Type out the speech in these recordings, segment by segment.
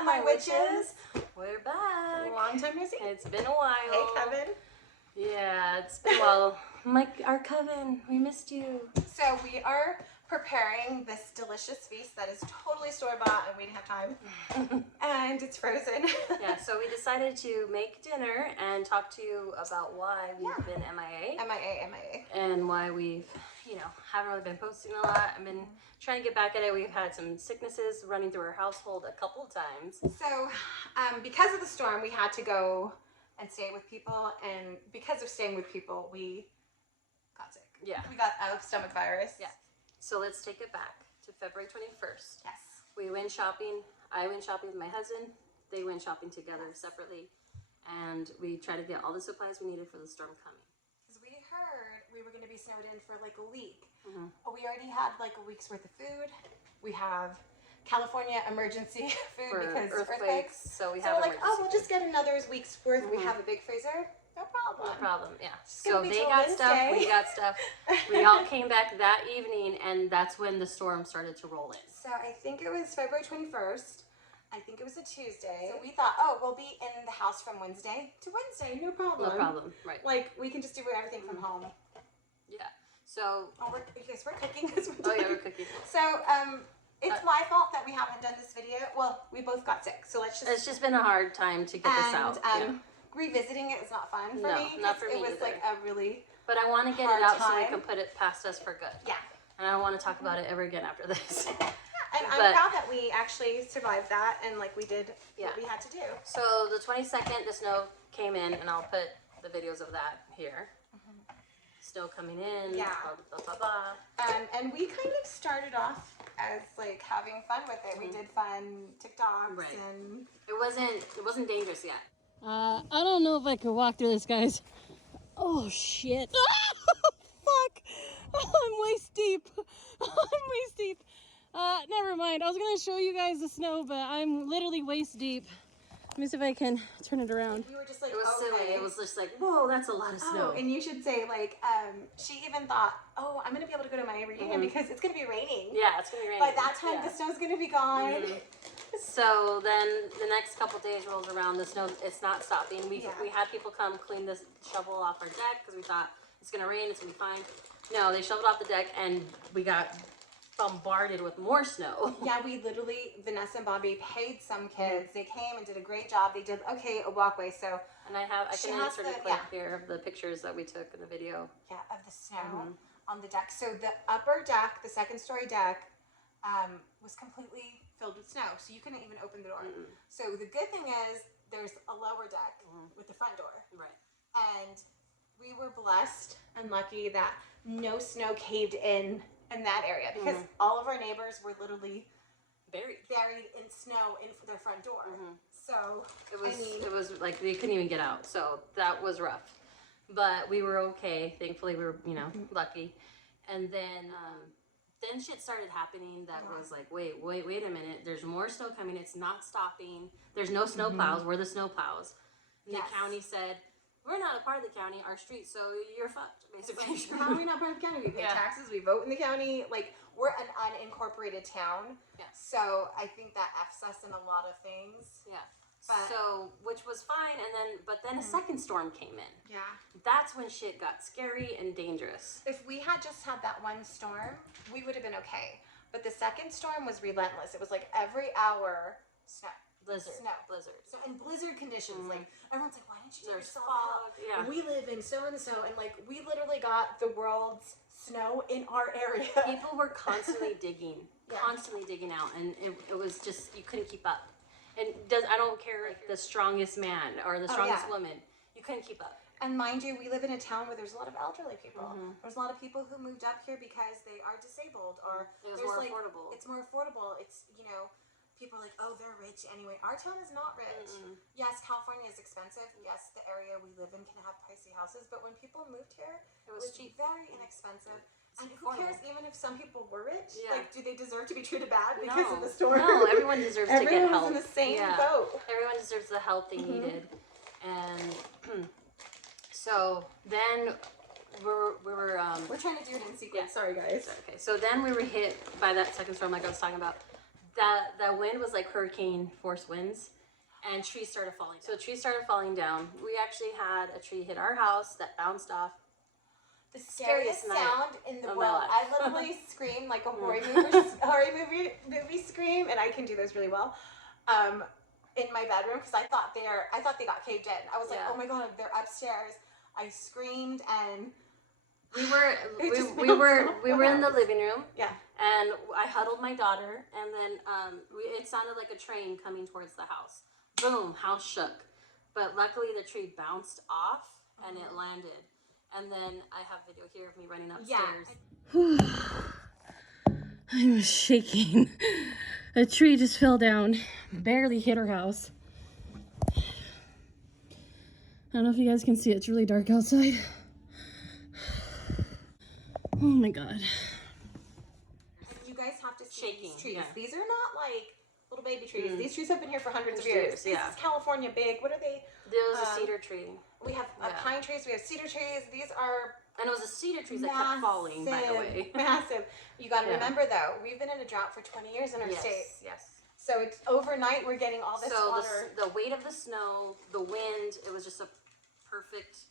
up, my witches? We're back. Long time no see. It's been a while. Hey, Kevin. Yeah, it's been a while. Our Kevin, we missed you. So we are preparing this delicious feast that is totally store-bought and we didn't have time. And it's frozen. Yeah, so we decided to make dinner and talk to you about why we've been MIA. MIA. And why we've, haven't really been posting a lot. I've been trying to get back at it. We've had some sicknesses running through our household a couple of times. So because of the storm, we had to go and stay with people. And because of staying with people, we got sick. Yeah. We got a stomach virus. Yeah. So let's take it back to February 21st. Yes. We went shopping. I went shopping with my husband. They went shopping together separately. And we tried to get all the supplies we needed for the storm coming. Because we heard we were going to be snowed in for like a week. We already had like a week's worth of food. We have California emergency food For because earthquakes. So we're like, oh, we'll just get another week's worth. We have a big freezer. No problem. No problem, yeah. So they got stuff, we got stuff. We all came back that evening, and that's when the storm started to roll in. So I think it was February 21st. I think it was a Tuesday. So we thought, oh, we'll be in the house from Wednesday to Wednesday. No problem. No problem, right. Like, we can just do everything from home. Yeah. So. Oh, we're cooking. We're cooking. So, it's my fault that we haven't done this video. Well, we both got sick, so let's just. It's just been a hard time to get this out. Revisiting it is not fun for me. Not for me. It was either. like a really. But I want to get it out so we can put it past us for good. Yeah. And I don't want to talk about it ever again after this. And I'm proud that we actually survived that and like we did what we had to do. So the 22nd, the snow came in, and I'll put the videos of that here. Snow coming in. Yeah. Blah, blah, blah. And we kind of started off as like having fun with it. We did fun TikToks and it wasn't dangerous yet. I don't know if I could walk through this, guys. Oh shit. Fuck. I'm waist deep. Never mind. I was gonna show you guys the snow, but I'm literally waist deep. Let me see if I can turn it around. we were just like, It was silly. It was just like, whoa, that's a lot of snow. Oh, and you should say like, she even thought, oh, I'm gonna be able to go to my reunion because it's gonna be raining. Yeah, it's gonna be raining. By that time, the snow's gonna be gone. So then the next couple days rolls around, the snow, it's not stopping. We had people come clean this shovel off our deck because we thought it's gonna rain, it's gonna be fine. No, they shoveled off the deck and we got bombarded with more snow. Yeah, we literally, Vanessa and Bobby paid some kids. They came and did a great job. They did, a walkway. So, and I can insert a clip here of the pictures that we took in the video. Yeah, of the snow on the deck. So the upper deck, the second story deck, was completely filled with snow. So you couldn't even open the door. So the good thing is there's a lower deck with the front door. Right. And we were blessed and lucky that no snow caved in that area because all of our neighbors were literally buried in snow in their front door. So it was like they couldn't even get out. So that was rough, but we were okay. Thankfully, we were lucky. And then shit started happening that was like, wait a minute. There's more snow coming. It's not stopping. There's no snow plows. We're the snow plows. And the county said, we're not a part of the county, our street, so you're fucked, basically. How are we not part of the county? We pay taxes, we vote in the county. Like, we're an unincorporated town. Yeah. So I think that F's us in a lot of things. Yeah. But, so, which was fine, but then a second storm came in. Yeah. That's when shit got scary and dangerous. If we had just had that one storm, we would have been okay. But the second storm was relentless. It was like every hour, snow. Blizzard. So in blizzard conditions, like everyone's like, why didn't you take yourself fog? out? Yeah. We live in so and so, and like we literally got the world's snow in our area. People were constantly digging out, and it was just you couldn't keep up. And I don't care if the strongest man or the strongest woman, you couldn't keep up. And mind you, we live in a town where there's a lot of elderly people. There's a lot of people who moved up here because they are disabled or it was more affordable. It's more affordable. It's people are like, oh, they're rich anyway. Our town is not rich. Yes, California is expensive. Yes, the area we live in can have pricey houses. But when people moved here, it was cheap, very inexpensive. And who cares, even if some people were rich? Yeah. Like, do they deserve to be treated bad because of the storm? No, everyone deserves to get help. Everyone's in the same boat. Everyone deserves the help they needed. And so then we're trying to do it in sequence. Yeah. Sorry, guys. Okay, so then we were hit by that second storm like I was talking about. that wind was like hurricane force winds, and trees started falling. So trees started falling down. We actually had a tree hit our house that bounced off. The scariest sound in the world. I literally scream like a horror movie scream, and I can do those really well. In my bedroom, because I thought they got caved in. I was like, oh my god, they're upstairs. I screamed, and we were in the living room. Yeah. And I huddled my daughter, and then it sounded like a train coming towards the house. Boom, house shook. But luckily the tree bounced off and it landed. And then I have video here of me running upstairs. Yeah. I was shaking. A tree just fell down, barely hit our house. I don't know if you guys can see it. It's really dark outside. Oh my god. You guys have to see these trees. Yeah. These are not like little baby trees. These trees have been here for hundreds of years. This is California big. What are they? There was a cedar tree. We have pine trees. We have cedar trees. These are and it was a cedar trees that kept falling, by the way. Massive. You got to remember though, we've been in a drought for 20 years in our state. Yes. So it's overnight we're getting all this water. So the weight of the snow, the wind, it was just a perfect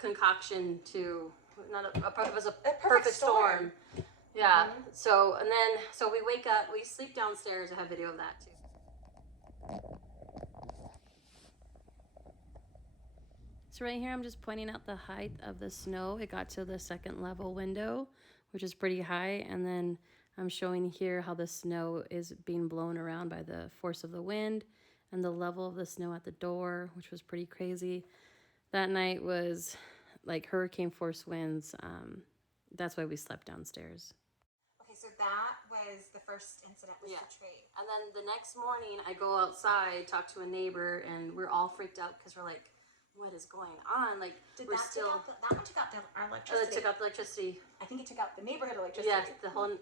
concoction to it was a perfect storm. Yeah. So we wake up, we sleep downstairs. I have video of that too. So right here, I'm just pointing out the height of the snow. It got to the second level window, which is pretty high. And then I'm showing here how the snow is being blown around by the force of the wind and the level of the snow at the door, which was pretty crazy. That night was like hurricane force winds. That's why we slept downstairs. Okay, so that was the first incident with the tree. And then the next morning, I go outside, talk to a neighbor, and we're all freaked out because we're like, what is going on? Like, that one took out our electricity? It took out the electricity. I think it took out the neighborhood electricity. Yes, the whole,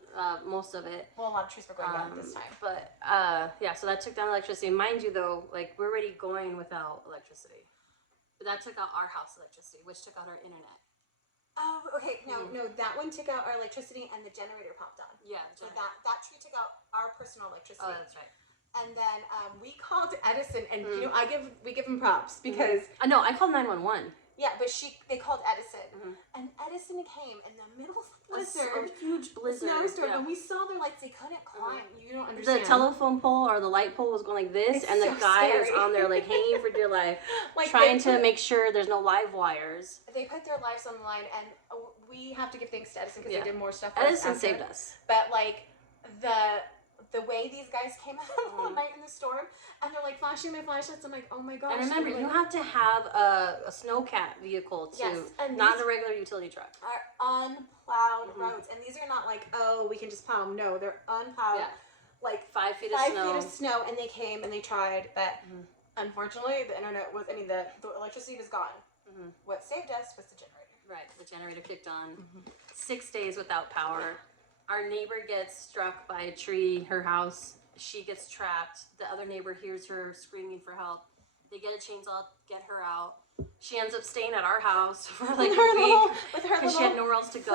most of it. Well, a lot of trees were going down this time. But, so that took down electricity. Mind you, though, like, we're already going without electricity. But that took out our house electricity, which took out our internet. Oh, okay. No, that one took out our electricity and the generator popped on. Yeah. So that tree took out our personal electricity. Oh, that's right. And then we called Edison, and you know, we give him props because no, I called 911. Yeah, but they called Edison, and Edison came in the middle of the blizzard, a huge blizzard, snowstorm, and we saw their lights. They couldn't climb. You don't understand. The telephone pole or the light pole was going like this, and the guy is on there like hanging for dear life, like trying to make sure there's no live wires. They put their lives on the line, and we have to give thanks to Edison because they did more stuff. Edison saved us. But like the way these guys came out all night in the storm, and they're like flashing my flashlights. I'm like, oh my gosh. And remember, you have to have a snowcat vehicle too, not a regular utility truck. Are unplowed roads, and these are not like, oh, we can just plow them. No, they're unplowed. Yeah. Like 5 feet of snow. And they came and they tried, but unfortunately, the electricity was gone. What saved us was the generator. Right, the generator kicked on. 6 days without power. Our neighbor gets struck by a tree, her house. She gets trapped. The other neighbor hears her screaming for help. They get a chainsaw, get her out. She ends up staying at our house for like a week because she had nowhere else to go.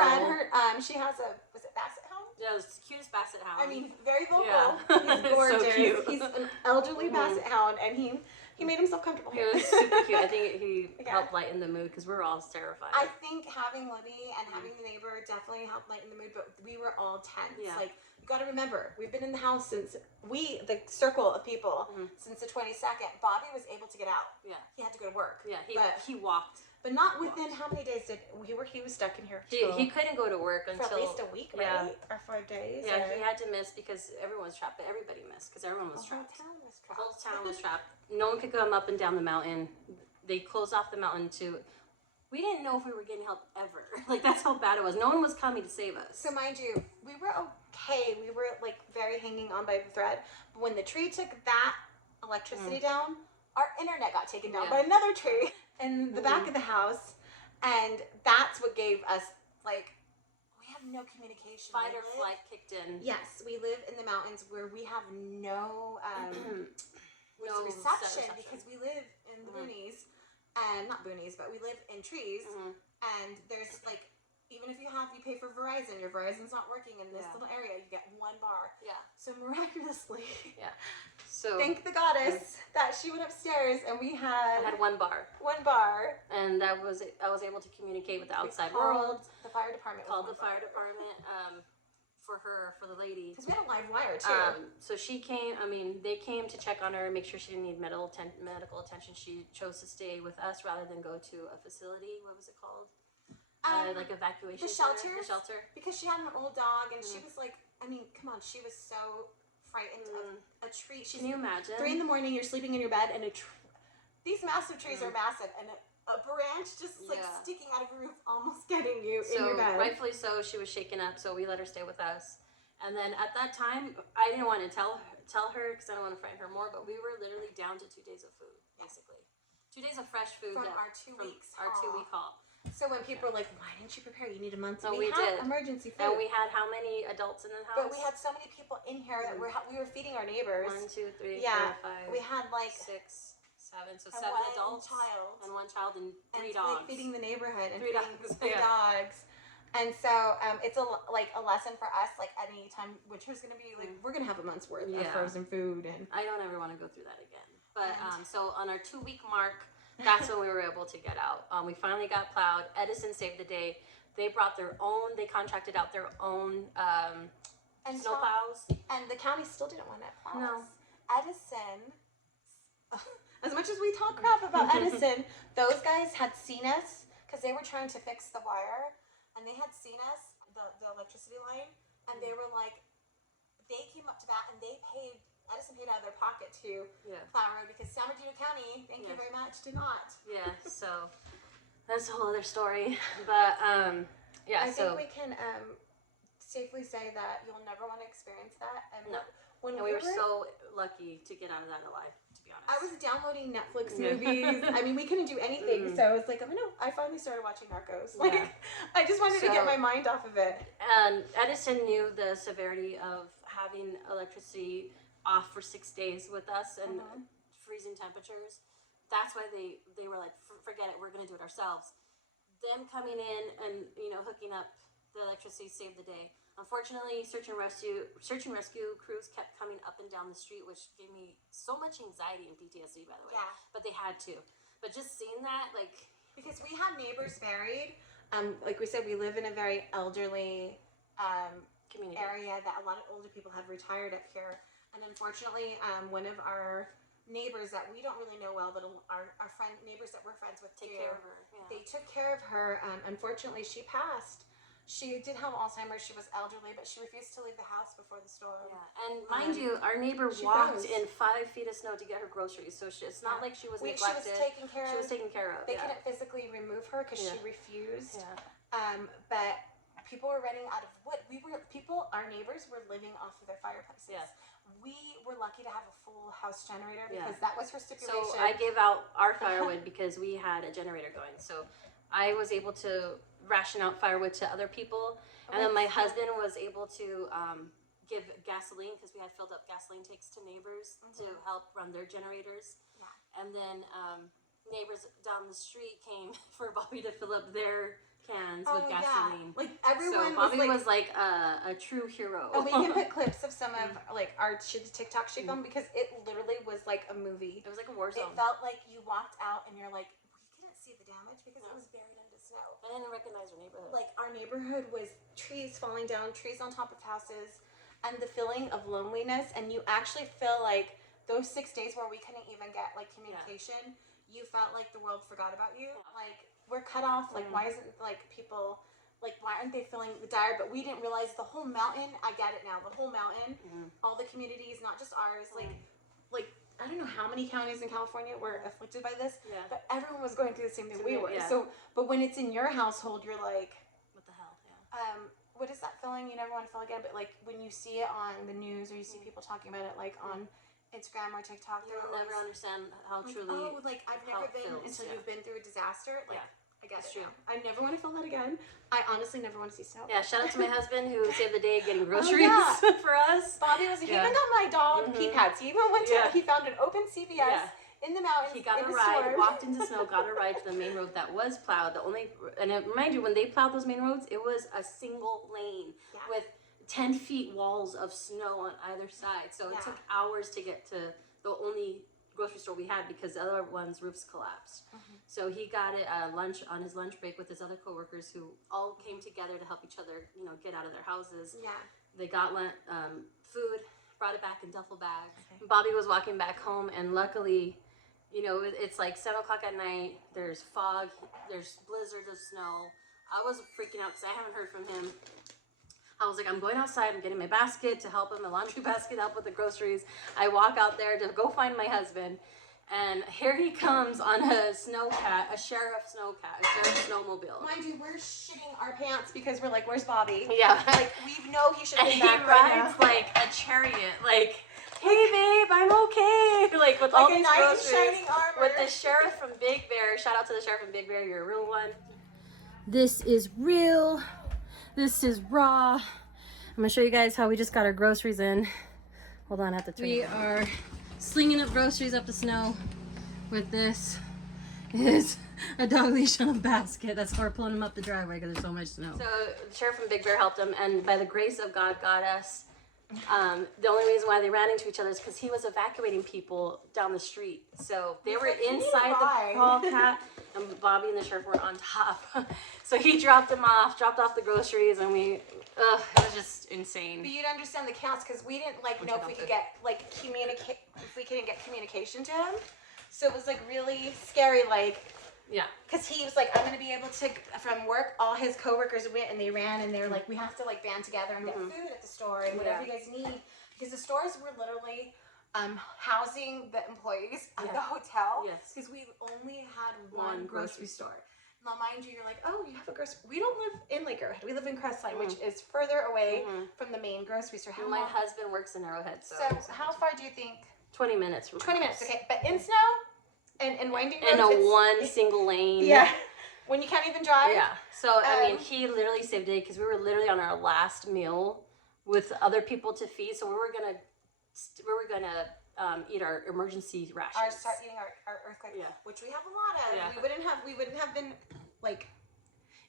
She has was it Basset Hound? Yeah, it's the cutest Basset Hound. I mean, very local. Yeah. He's gorgeous. So cute. He's an elderly Basset Hound, and he made himself comfortable here. He was super cute. I think he helped lighten the mood because we were all terrified. I think having Libby and having the neighbor definitely helped lighten the mood, but we were all tense. Yeah. Like, you got to remember, we've been in the house since the circle of people, since the 22nd. Bobby was able to get out. Yeah. He had to go to work. Yeah, he walked. But not within how many days he was stuck in here? He couldn't go to work until for at least a week, right? Or 5 days. Yeah, he had to miss because everyone was trapped, but everybody missed because everyone was trapped. The whole town was trapped. No one could come up and down the mountain. They closed off the mountain we didn't know if we were getting help ever. Like, that's how bad it was. No one was coming to save us. So mind you, we were okay. We were like very hanging on by the thread. But when the tree took that electricity down, our internet got taken down by another tree in the back of the house. And that's what gave us, like, we have no communication. Fight or flight kicked in. Yes, we live in the mountains where we have no reception because we live in the boonies. And not boonies, but we live in trees, and there's like even if you pay for Verizon, your Verizon's not working in this little area, you get 1 bar. Yeah. So miraculously, So thank the goddess that she went upstairs and we I had 1 bar. 1 bar. And I was able to communicate with the outside called world. The fire department. Called the fire department for the lady. Because we had a live wire too. So she came. I mean, they came to check on her and make sure she didn't need medical attention. She chose to stay with us rather than go to a facility. What was it called? Like evacuation. The shelter. The shelter. Because she had an old dog and she was like, I mean, come on, she was so frightened of a tree. Can you imagine? 3 a.m, you're sleeping in your bed and these massive trees are massive and a branch just like sticking out of a roof, almost getting you in your bed. Rightfully so, she was shaken up. So we let her stay with us. And then at that time, I didn't want to tell her because I don't want to frighten her more. But we were literally down to 2 days of food, basically. 2 days of fresh food from our 2 weeks. Our 2 week haul. So when people are like, "Why didn't you prepare? You need a month." No, we had did. Emergency food. And we had how many adults in the house? But we had so many people in here that we were feeding our neighbors. 1, 2, 3, 4, 5. We had like 6, 7. So 7 1 adults child. and 1 child and 3 and dogs. Feeding the neighborhood and 3 feeding dogs. 3 dogs. And so it's a lesson for us. Like any time winter's gonna be like, we're gonna have a month's worth of frozen food, and I don't ever want to go through that again. But so on our 2 week mark, that's when we were able to get out. We finally got plowed. Edison saved the day. They brought their own. They contracted out their own snow plows. And the county still didn't want to plow No. us. Edison. As much as we talk crap about Edison, those guys had seen us because they were trying to fix the wire, and they had seen us, the electricity line, and they were like, they came up to bat and Edison paid out of their pocket to plow road because San Bernardino County, thank you very much, did not. Yeah, so that's a whole other story. But I think we can safely say that you'll never want to experience that. And when we were so lucky to get out of that alive, to be honest. I was downloading Netflix movies. I mean, we couldn't do anything, so it's like, oh no, I finally started watching Narcos. Like, I just wanted to get my mind off of it. And Edison knew the severity of having electricity off for 6 days with us and freezing temperatures. That's why they were like, forget it, we're going to do it ourselves. Them coming in and hooking up the electricity saved the day. Unfortunately, search and rescue crews kept coming up and down the street, which gave me so much anxiety and PTSD, by the way. Yeah. But they had to. But just seeing that, like, because we had neighbors buried. Like we said, we live in a very elderly community area that a lot of older people have retired up here. And unfortunately, one of our neighbors that we don't really know well, but our neighbors that we're friends with take care of her. Yeah. They took care of her. Unfortunately, she passed. She did have Alzheimer's. She was elderly, but she refused to leave the house before the storm. Yeah, and mind you, our neighbor walked in 5 feet of snow to get her groceries. So it's not like she was neglected. She was taken care of. She was taken care of. They couldn't physically remove her because she refused. Yeah. But people were running out of wood. Our neighbors were living off of their fireplaces. Yeah. We were lucky to have a full house generator because that was her stipulation. So I gave out our firewood because we had a generator going. So I was able to ration out firewood to other people. And then my husband was able to give gasoline because we had filled up gasoline tanks to neighbors to help run their generators. Yeah. And then neighbors down the street came for Bobby to fill up their cans with gasoline. Yeah. Like everyone. So Bobby was like a true hero. And we can put clips of some of like our TikTok she filmed because it literally was like a movie. It was like a war zone. It felt like you walked out and you're like, we couldn't see the damage because it was buried under snow. I didn't recognize our neighborhood. Like our neighborhood was trees falling down, trees on top of houses, and the feeling of loneliness. And you actually feel like those 6 days where we couldn't even get like communication, you felt like the world forgot about you. Yeah. Like we're cut off. Like why isn't like people, like why aren't they feeling dire? But we didn't realize the whole mountain. I get it now. The whole mountain, all the communities, not just ours. Like I don't know how many counties in California were afflicted by this, but everyone was going through the same thing we were. Yeah. So, but when it's in your household, you're like, what the hell? Yeah. What is that feeling you never want to feel again? But like when you see it on the news or you see people talking about it, like on Instagram or TikTok, you'll never understand how truly. I've never been until you've been through a disaster. Like, I guess it's true. I never want to feel that again. I honestly never want to see snow. Yeah, shout out to my husband who saved the day getting groceries for us. Bobby he even got my dog pee pads. He even went to he found an open CVS in the mountains. He got a ride, walked into snow, got a ride to the main road that was plowed. And remind you, when they plowed those main roads, it was a single lane with 10 feet walls of snow on either side. So it took hours to get to the only grocery store we had because the other one's roofs collapsed. So he got it at lunch on his lunch break with his other coworkers who all came together to help each other, get out of their houses. Yeah. They got food, brought it back in duffel bags. Okay. Bobby was walking back home, and luckily, it's like 7 o'clock at night. There's fog. There's blizzards of snow. I was freaking out because I haven't heard from him. I was like, I'm going outside. I'm getting my basket to help him, a laundry basket to help with the groceries. I walk out there to go find my husband. And here he comes on a sheriff snowmobile. Mind you, we're shitting our pants because we're like, where's Bobby? Yeah. Like, we know he should have been back right now. And he rides like a chariot, like, hey babe, I'm okay. Like with all these groceries. Shining armor. With the sheriff from Big Bear. Shout out to the sheriff from Big Bear, you're a real one. This is real. This is raw. I'm gonna show you guys how we just got our groceries in. Hold on, I have to turn it on. We are slinging up groceries up the snow with this. Is a dog leash on a basket. That's why we're pulling them up the driveway because there's so much snow. So the sheriff from Big Bear helped him, and by the grace of God got us. The only reason why they ran into each other is because he was evacuating people down the street. So they were inside the crawl cat, and Bobby and the sheriff were on top. So he dropped off the groceries, and it was just insane. But you'd understand the counts because we didn't know if we could get if we couldn't get communication to him. So it was really scary, yeah. Because he was like, I'm going to be able to, from work, all his coworkers went and they ran and they were like, we have to band together and get food at the store and whatever you guys need. Because the stores were literally housing the employees of the hotel. Yes. Because we only had one grocery store. Now, mind you, you're like, oh, you have a grocery. We don't live in Lake Arrowhead. We live in Crestline, which is further away from the main grocery store. My husband works in Arrowhead. So how far do you think? 20 minutes from 20 minutes, okay. But in snow? And winding roads, one single lane. Yeah. When you can't even drive. Yeah. So he literally saved a day because we were literally on our last meal with other people to feed. So we were gonna eat our emergency rations. Start eating our earthquake. Yeah. Which we have a lot of. Yeah. We wouldn't have been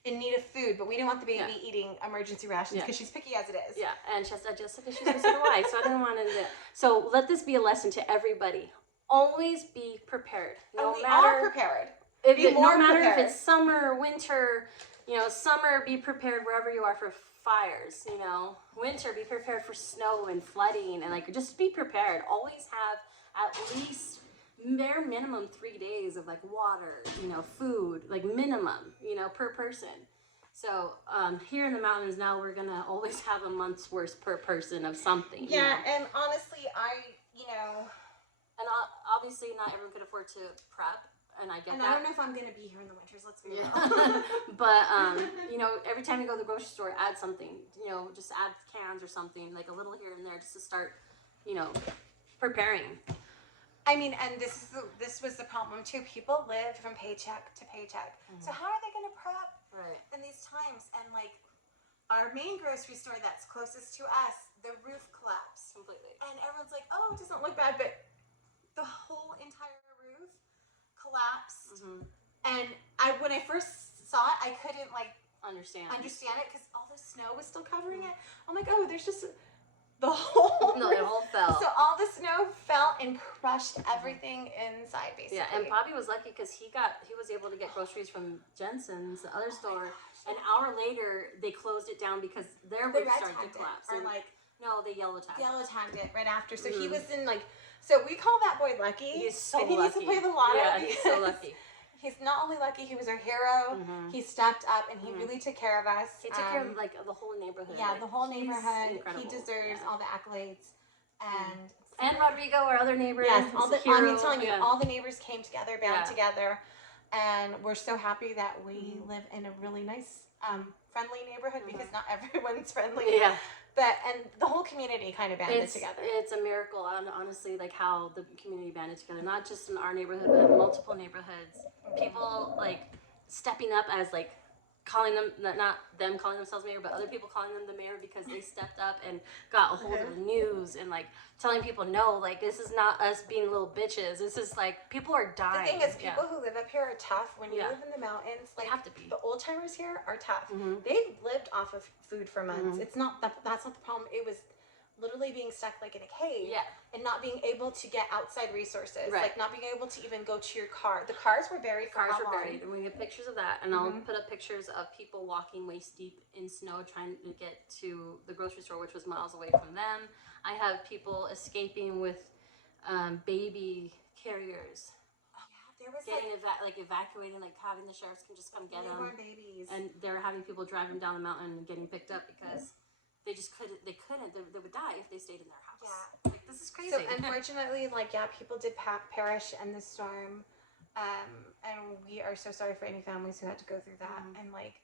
in need of food, but we didn't want the baby eating emergency rations because she's picky as it is. Yeah. And she has digestive issues and so do I. So I didn't want to. So let this be a lesson to everybody. Always be prepared. No matter prepared. No matter if it's summer or winter, summer be prepared wherever you are for fires. Winter be prepared for snow and flooding and just be prepared. Always have at least bare minimum 3 days of water, food, minimum, per person. So here in the mountains now we're gonna always have a month's worth per person of something. Yeah, and honestly, and obviously not everyone could afford to prep, and I get that. And I don't know if I'm going to be here in the winters, let's be real. But, every time you go to the grocery store, add something. Just add cans or something, a little here and there, just to start, preparing. I mean, and this was the problem, too. People live from paycheck to paycheck. Mm-hmm. So how are they going to prep in these times? And, our main grocery store that's closest to us, the roof collapsed completely. And everyone's like, oh, it doesn't look bad, but the whole entire roof collapsed. Mm-hmm. And when I first saw it, I couldn't understand it because all the snow was still covering it. I'm like, oh, there's just the whole no, it all fell. So all the snow fell and crushed everything inside, basically. Yeah, and Bobby was lucky because he was able to get groceries from Jensen's, the other store. An hour later, they closed it down because their roof started to collapse. No, they yellow tagged it right after. So he was in So we call that boy lucky. He's so lucky. He needs to play the lotto. Yeah, he's so lucky. He's not only lucky, he was our hero. Mm-hmm. He stepped up and he really took care of us. He took care of the whole neighborhood. Yeah, the whole neighborhood. Incredible. He deserves all the accolades. And Rodrigo, our other neighbor. Yes, I'm telling you, all the neighbors came together, band together, and we're so happy that we live in a really nice, friendly neighborhood because not everyone's friendly. Yeah. And the whole community kind of banded together. It's a miracle, honestly, how the community banded together. Not just in our neighborhood, but in multiple neighborhoods. People, stepping up as, calling them, not them calling themselves mayor, but other people calling them the mayor because they stepped up and got a hold of the news and like telling people, no, like this is not us being little bitches. This is like, people are dying. The thing is, people who live up here are tough. When you live in the mountains, like, they have to be. The old timers here are tough. They've lived off of food for months. It's not that's not the problem. It was literally being stuck like in a cave and not being able to get outside resources, like not being able to even go to your car. The cars were buried. Buried, and we get pictures of that, and I'll put up pictures of people walking waist deep in snow trying to get to the grocery store, which was miles away from them. I have people escaping with baby carriers. There was getting evacuated, like having the sheriffs can just come get them, babies, and they're having people drive them down the mountain and getting picked up because they just couldn't. They would die if they stayed in their house. Yeah, like, this is crazy. So unfortunately, people did perish in the storm, and we are so sorry for any families who had to go through that. And like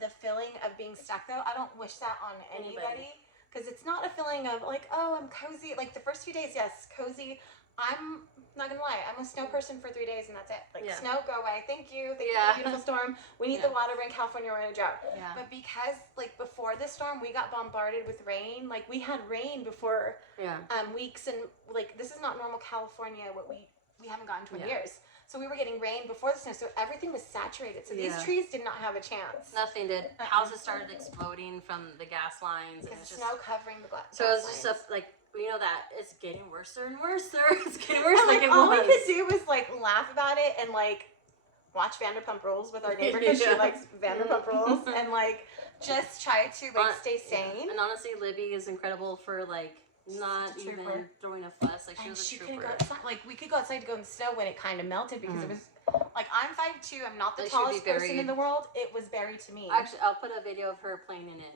the feeling of being stuck, though, I don't wish that on anybody because it's not a feeling of like, oh, I'm cozy. Like the first few days, yes, cozy. I'm not gonna lie, I'm a snow person for 3 days and that's it. Like snow, go away. Thank you for the beautiful storm. We need the water. We're in California, we're in a drought. But because like before the storm, we got bombarded with rain. Like we had rain before weeks, and like this is not normal California. What we haven't gotten 20 years. So we were getting rain before the snow, so everything was saturated. So these trees did not have a chance. Nothing did. Houses started exploding from the gas lines. And it's snow covering the glass. So it was just like, you know, that it's getting worse and worse. It's getting worse. And, like all we could do was like laugh about it and like watch Vanderpump Rules with our neighbor because she likes Vanderpump Rules, and like just try to like stay sane. And honestly, Libby is incredible for like not even throwing a fuss. Like she was a trooper. Go outside. Like we could go outside to go in the snow when it kind of melted because it was like, I'm 5'2", I'm not the tallest person in the world. It was buried to me. Actually, I'll put a video of her playing in it.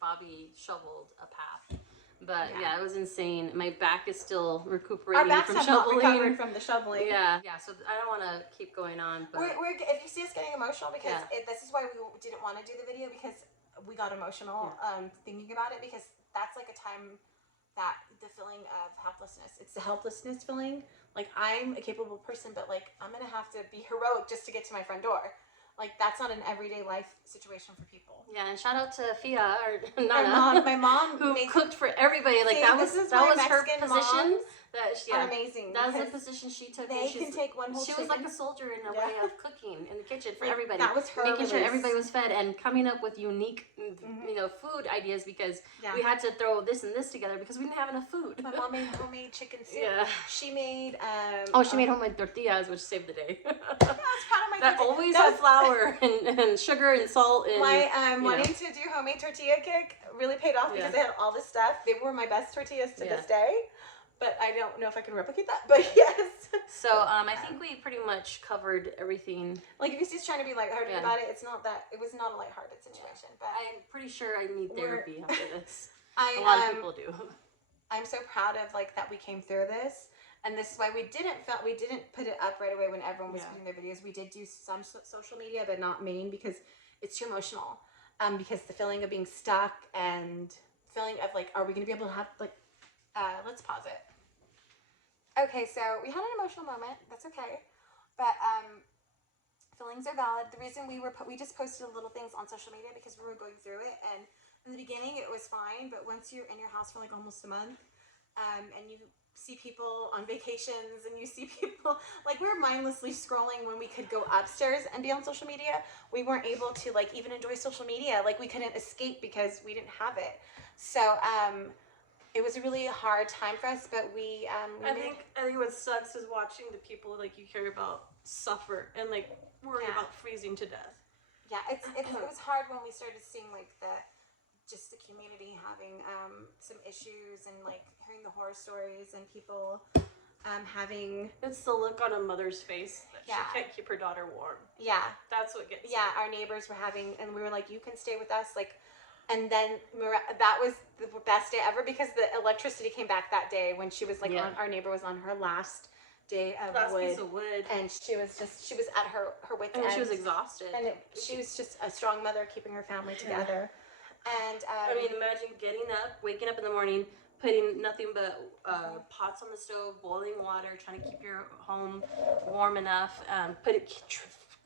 Bobby shoveled a path. But yeah, it was insane. My back is still recuperating from shoveling. Not recovered from the shoveling. Yeah. So I don't want to keep going on. But we're if you see us getting emotional, because this is why we didn't want to do the video, because we got emotional thinking about it, because that's like a time that the feeling of helplessness. It's the helplessness feeling. Like I'm a capable person, but like I'm gonna have to be heroic just to get to my front door. Like that's not an everyday life situation for people. Yeah, and shout out to Fia or Nana, my mom who cooked for everybody. Like that was her position. Amazing. That was the position she took. They can take one whole She was like a soldier in a way of cooking in the kitchen for everybody. That was her making sure everybody was fed and coming up with unique, food ideas, because we had to throw this and this together because we didn't have enough food. My mom made homemade chicken soup. Yeah. She made. She made homemade tortillas, which saved the day. I was proud of my that always had flour and sugar and salt and. My wanting to do homemade tortilla cake really paid off because they had all this stuff. They were my best tortillas to this day. But I don't know if I can replicate that. But yes. So I think we pretty much covered everything. Like if you're trying to be lighthearted about it, it's not that. It was not a lighthearted situation. But I'm pretty sure I need therapy after this. A lot of people do. I'm so proud of like that we came through this, and this is why we didn't put it up right away when everyone was putting their videos. We did do some social media, but not main, because it's too emotional. Because the feeling of being stuck and feeling of like, are we gonna be able to have like. Let's pause it. Okay, so we had an emotional moment. That's okay, but feelings are valid. The reason we just posted little things on social media because we were going through it, and in the beginning it was fine, but once you're in your house for like almost a month, and you see people on vacations, and you see people like we were mindlessly scrolling when we could go upstairs and be on social media. We weren't able to like even enjoy social media. Like we couldn't escape because we didn't have it. So it was a really hard time for us, but I think what sucks is watching the people like you care about suffer and like worry about freezing to death. Yeah, it was hard when we started seeing like the community having some issues, and like hearing the horror stories and people having. It's the look on a mother's face that she can't keep her daughter warm. Yeah, that's what gets. Yeah, our neighbors were having, and we were like, "You can stay with us," like. And then that was the best day ever, because the electricity came back that day when she was like our neighbor was on her last day of piece of wood, and she was at her wit's end. And she was exhausted. And she was just a strong mother keeping her family together. And I mean, imagine waking up in the morning, putting nothing but pots on the stove, boiling water, trying to keep your home warm enough,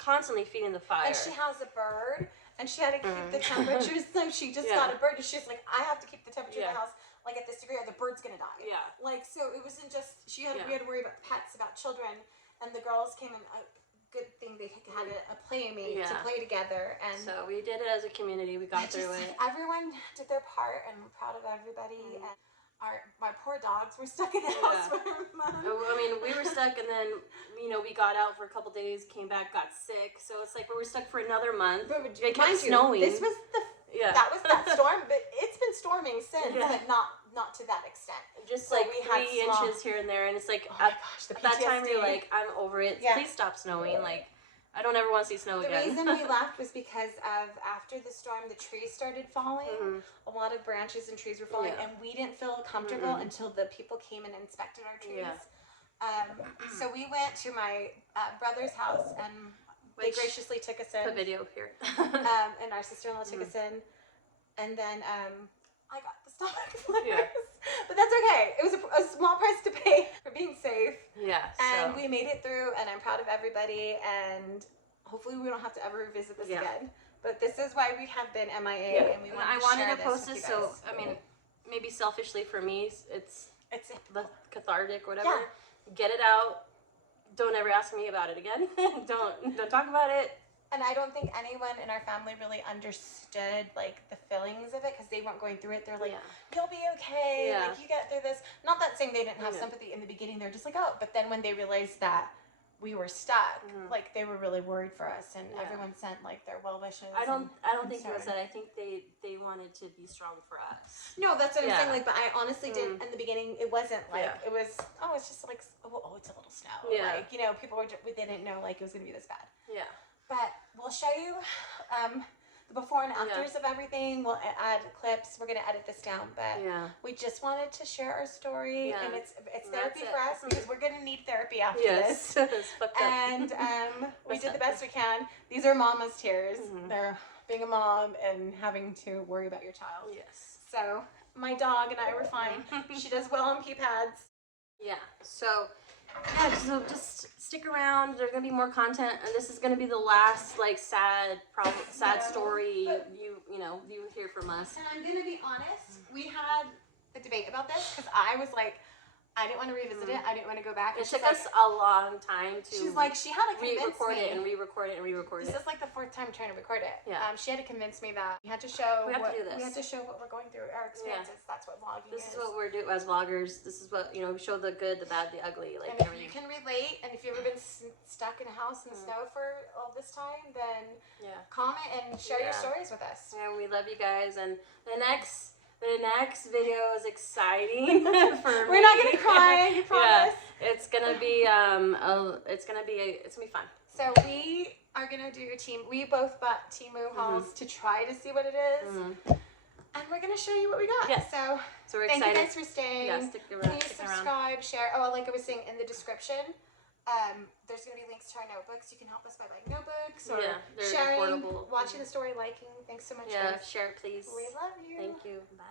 constantly feeding the fire. And she has a bird, and she had to keep the temperatures. So she just got a bird, and she's like, I have to keep the temperature in the house like at this degree, or the bird's gonna die. Yeah. Like, so it wasn't just we had to worry about pets, about children, and the girls came in. Good thing they had a playmate to play together, and so we did it as a community. We got through it. Everyone did their part, and we're proud of everybody. And my poor dogs were stuck in the house for a month. I mean, we were stuck, and then we got out for a couple days, came back, got sick. So it's like we were stuck for another month. But it kept snowing. This was that was that storm, but it's been storming since, but not to that extent. Just like we 3 inches here and there, and it's like at that time you're like, I'm over it. Please stop snowing. Like, I don't ever want to see snow again. The reason we left was because of after the storm, the trees started falling. A lot of branches and trees were falling, and we didn't feel comfortable until the people came and inspected our trees. So we went to my brother's house, and they graciously took us in. Put video here. And our sister-in-law took us in, and then I got the stomach flares. But that's okay. It was a small price to pay for being safe. Yeah. And we made it through, and I'm proud of everybody, and hopefully we don't have to ever revisit this again. But this is why we have been MIA, and we wanted to post this. So, I mean, maybe selfishly for me, it's the cathartic, whatever. Yeah. Get it out. Don't ever ask me about it again. Don't talk about it. And I don't think anyone in our family really understood, like, the feelings of it, because they weren't going through it. They're like, you'll be okay, like, you get through this. Not that saying they didn't have sympathy in the beginning. They're just like, oh. But then when they realized that we were stuck, like, they were really worried for us, and everyone sent, like, their well wishes. I don't think it was that. I think they wanted to be strong for us. No, that's what I'm saying. Like, but I honestly didn't, in the beginning, it wasn't, like, it was, it's just, like, it's a little snow. Like, people they didn't know, like, it was going to be this bad. Yeah. But we'll show you the before and afters of everything. We'll add clips. We're going to edit this down. But we just wanted to share our story. And it's therapy for us, because we're going to need therapy after this. And we did the best we can. These are mama's tears. They're being a mom and having to worry about your child. Yes. So my dog and I were fine. She does well on pee pads. Yeah. So just stick around. There's gonna be more content, and this is gonna be the last sad story you hear from us. And I'm gonna be honest, we had a debate about this, because I was like, I didn't want to revisit it. I didn't want to go back. It took us a long time to. She's like, she had to convince re-record me. it and re-record it and re-record it. This is like the 4th time trying to record it. Yeah. She had to convince me that we had to show. We have to do this. We had to show what we're going through, our experiences. Yeah. That's what vlogging is. This is what we're doing as vloggers. This is what we show: the good, the bad, the ugly, like and everything. If you can relate, and if you've ever been stuck in a house in the snow for all this time, then comment and share your stories with us. Yeah, we love you guys, and the next video is exciting for me. We're not gonna cry, I promise. It's gonna be it's gonna be fun. So we are gonna do we both bought Temu hauls to try to see what it is. And we're gonna show you what we got. Yes. So we're thank excited. you guys for staying. Yeah, stick around. Please subscribe, share. Oh, like I was saying in the description, there's going to be links to our notebooks. You can help us by buying notebooks or they're sharing, affordable. watching the story, liking. Thanks so much. Yeah, guys. share it, please. We love you. Thank you. Bye.